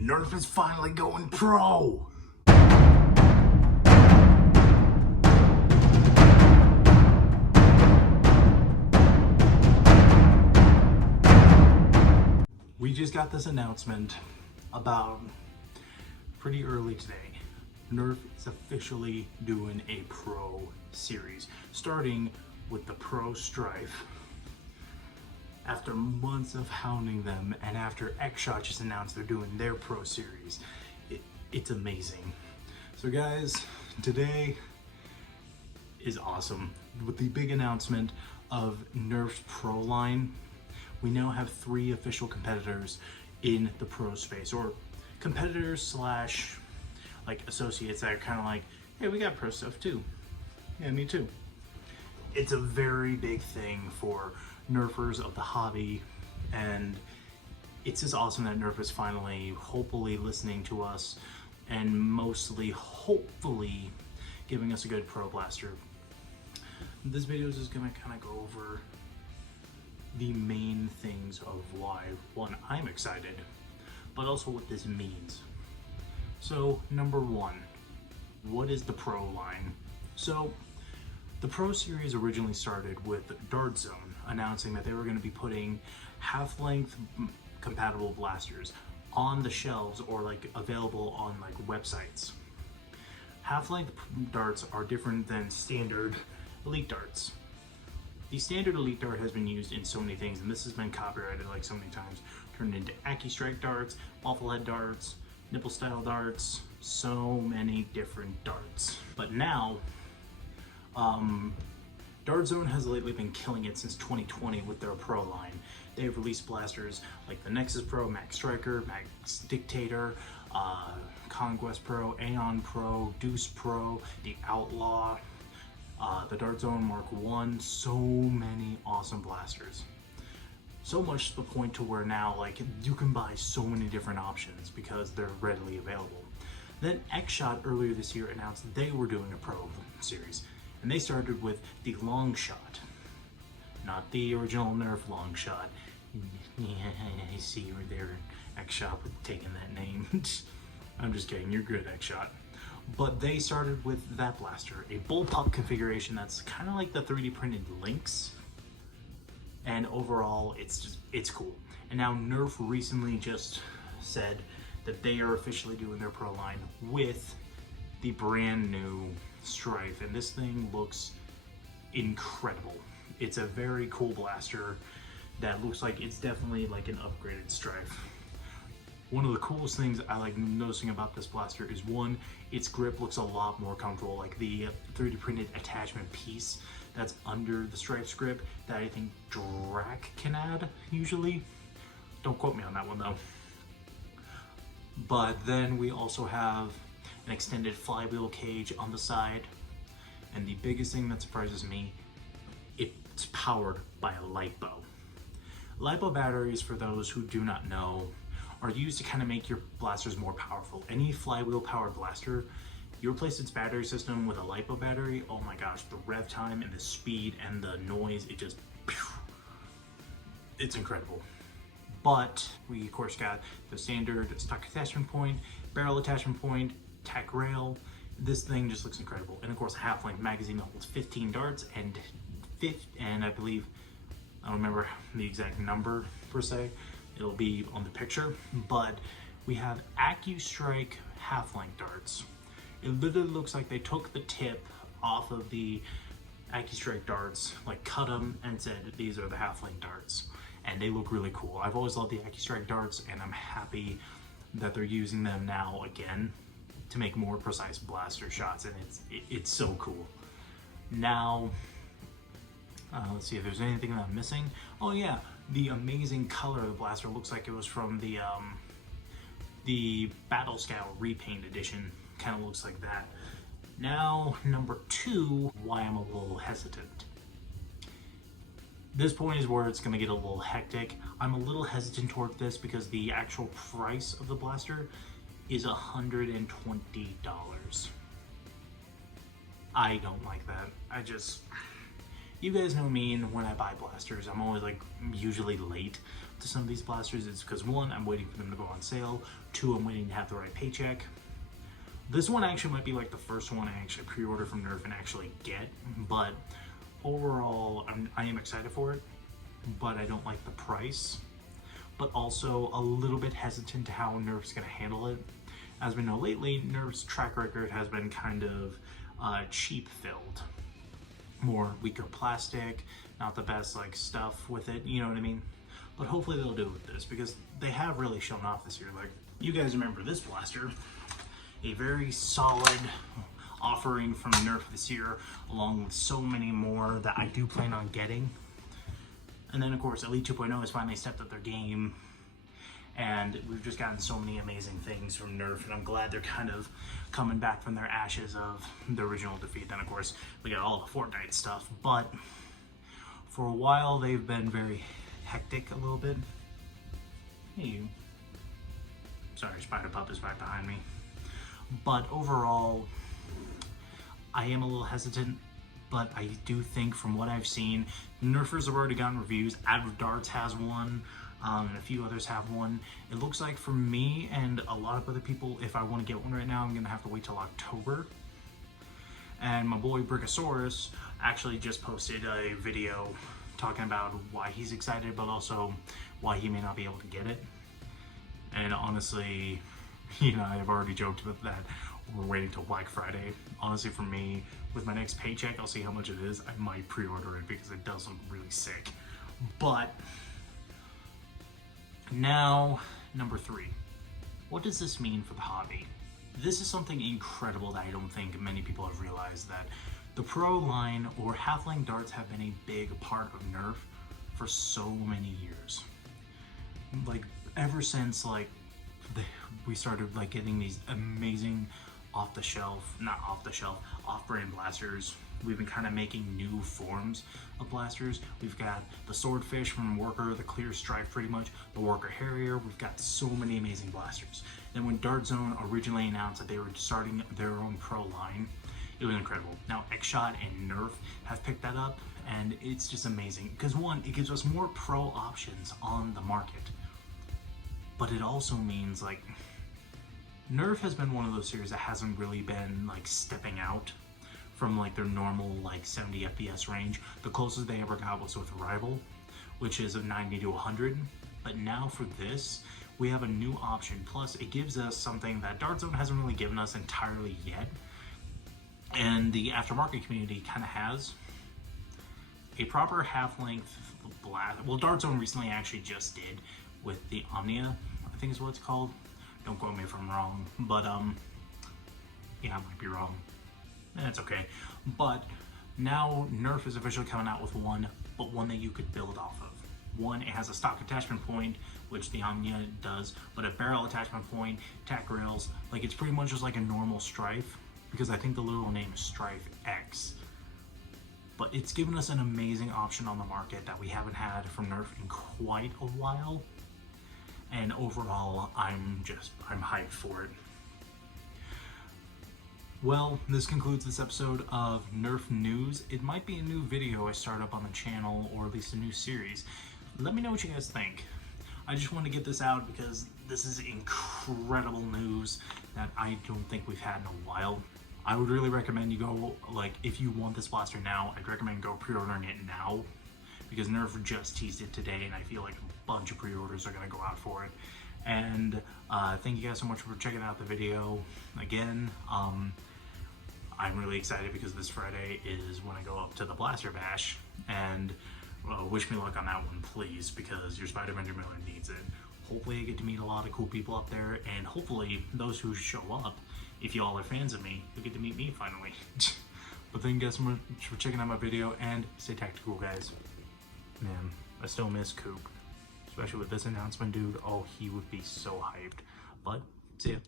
Nerf is finally going pro! We just got this announcement about pretty early today. Nerf is officially doing a pro series, starting with the Pro Stryfe. After months of hounding them, and after X just announced they're doing their pro series, it's amazing. So guys, today is awesome. With the big announcement of Nerf's pro line, we now have 3 official competitors in the pro space, or competitors slash like associates that are kind of like, hey, we got pro stuff too. Yeah, me too. It's a very big thing for Nerfers of the hobby, and it's just awesome that Nerf is finally, hopefully, listening to us, and mostly, hopefully, giving us a good pro blaster. This video is just gonna kind of go over the main things of why, one, I'm excited, but also what this means. So, number 1, what is the pro line? So, the Pro Series originally started with Dart Zone announcing that they were going to be putting half-length compatible blasters on the shelves or like available on like websites. Half-length darts are different than standard elite darts. The standard elite dart has been used in so many things, and this has been copyrighted like so many times, turned into Strike darts, waffle head darts, nipple style darts, so many different darts. But now, Dart Zone has lately been killing it since 2020 with their pro line. They've released blasters like the Nexus Pro, Max Striker, Max Dictator, Conquest Pro, Aeon Pro, Deuce Pro, the Outlaw, the Dart Zone Mark 1, so many awesome blasters. So much to the point to where now like you can buy so many different options because they're readily available. Then X earlier this year announced they were doing a pro series. And they started with the long shot, not the original Nerf long shot. Yeah, I see you were there, X with taking that name. I'm just kidding, you're good, X. But they started with that blaster, a bullpup configuration that's kind of like the 3D printed Lynx. And overall, it's cool. And now Nerf recently just said that they are officially doing their pro line with the brand new Stryfe, and this thing looks incredible. It's a very cool blaster that looks like it's definitely like an upgraded Stryfe. One of the coolest things I like noticing about this blaster is, one, its grip looks a lot more comfortable. Like the 3D printed attachment piece that's under the Stryfe's grip that I think Drac can add usually. Don't quote me on that one though. But then we also have an extended flywheel cage on the side, and the biggest thing that surprises me, it's powered by a LiPo. LiPo batteries, for those who do not know, are used to kind of make your blasters more powerful. Any flywheel powered blaster, you replace its battery system with a LiPo battery, oh my gosh, the rev time and the speed and the noise, it's incredible. But we of course got the standard stock attachment point, barrel attachment point, tack rail. This thing just looks incredible. And of course, half-length magazine that holds 15 darts and I believe, I don't remember the exact number per se, it'll be on the picture, but we have AccuStrike half-length darts. It literally looks like they took the tip off of the AccuStrike darts, like cut them and said, these are the half-length darts. And they look really cool. I've always loved the AccuStrike darts, and I'm happy that they're using them now again to make more precise blaster shots, and it's so cool. Now, let's see if there's anything that I'm missing. Oh yeah, the amazing color of the blaster looks like it was from the Battle Scout Repaint Edition. Kind of looks like that. Now, number 2, why I'm a little hesitant. This point is where it's going to get a little hectic. I'm a little hesitant toward this because the actual price of the blaster is $120. I don't like that. You guys know me, and when I buy blasters, I'm always like usually late to some of these blasters is because, one, I'm waiting for them to go on sale. Two, I'm waiting to have the right paycheck. This one actually might be like the first one I actually pre-order from Nerf and actually get, but overall, I am excited for it, but I don't like the price. But also a little bit hesitant to how Nerf's gonna handle it. As we know lately, Nerf's track record has been kind of cheap filled. More weaker plastic, not the best like stuff with it, you know what I mean? But hopefully they'll do it with this, because they have really shown off this year. Like, you guys remember this blaster, a very solid offering from Nerf this year, along with so many more that I do plan on getting. And then of course Elite 2.0 has finally stepped up their game, and we've just gotten so many amazing things from Nerf, and I'm glad they're kind of coming back from their ashes of the original defeat. Then of course we got all the Fortnite stuff, but for a while they've been very hectic a little bit. Hey you. Sorry, Spider Pup is right behind me. But overall, I am a little hesitant, but I do think from what I've seen, Nerfers have already gotten reviews. Adver Darts has one, and a few others have one. It looks like for me and a lot of other people, if I want to get one right now, I'm going to have to wait till October. And my boy Brickosaurus actually just posted a video talking about why he's excited, but also why he may not be able to get it. And honestly, you know, I've already joked about that. We're waiting till Black Friday. Honestly, for me, with my next paycheck, I'll see how much it is. I might pre-order it because it does look really sick. But now, number 3. What does this mean for the hobby? This is something incredible that I don't think many people have realized, that the pro line or halfling darts have been a big part of Nerf for so many years. Like, ever since like we started like getting these amazing off-brand blasters, we've been kind of making new forms of blasters. We've got the Swordfish from Worker, the Clear Strife pretty much, the Worker Harrier. We've got so many amazing blasters. Then when Dart Zone originally announced that they were starting their own pro line, it was incredible. Now X-Shot and Nerf have picked that up, and it's just amazing because, one, it gives us more pro options on the market. But it also means, like, Nerf has been one of those series that hasn't really been like stepping out from like their normal like 70 FPS range. The closest they ever got was with Rival, which is of 90 to 100. But now for this, we have a new option. Plus, it gives us something that Dart Zone hasn't really given us entirely yet, and the aftermarket community kind of has. A proper half-length blast. Well, Dart Zone recently actually just did with the Omnia, I think is what it's called. Don't quote me if I'm wrong, but yeah, I might be wrong. That's okay. But now Nerf is officially coming out with one, but one that you could build off of. One, it has a stock attachment point, which the Omnia does, but a barrel attachment point, tack rails, like it's pretty much just like a normal Stryfe, because I think the literal name is Stryfe X. But it's given us an amazing option on the market that we haven't had from Nerf in quite a while. And overall, I'm hyped for it. Well, this concludes this episode of Nerf News. It might be a new video I start up on the channel, or at least a new series. Let me know what you guys think. I just want to get this out because this is incredible news that I don't think we've had in a while. I would really recommend you go, like, if you want this blaster now, I'd recommend go pre-ordering it now, because Nerf just teased it today, and I feel like a bunch of pre-orders are going to go out for it. And thank you guys so much for checking out the video. Again, I'm really excited because this Friday is when I go up to the Blaster Bash, and wish me luck on that one, please, because your Spider-Man Miller needs it. Hopefully I get to meet a lot of cool people up there, and hopefully those who show up, if you all are fans of me, you'll get to meet me finally. But thank you guys so much for checking out my video, and stay tactical, guys. Man, I still miss Coop. Especially with this announcement, dude. Oh, he would be so hyped. But, see ya.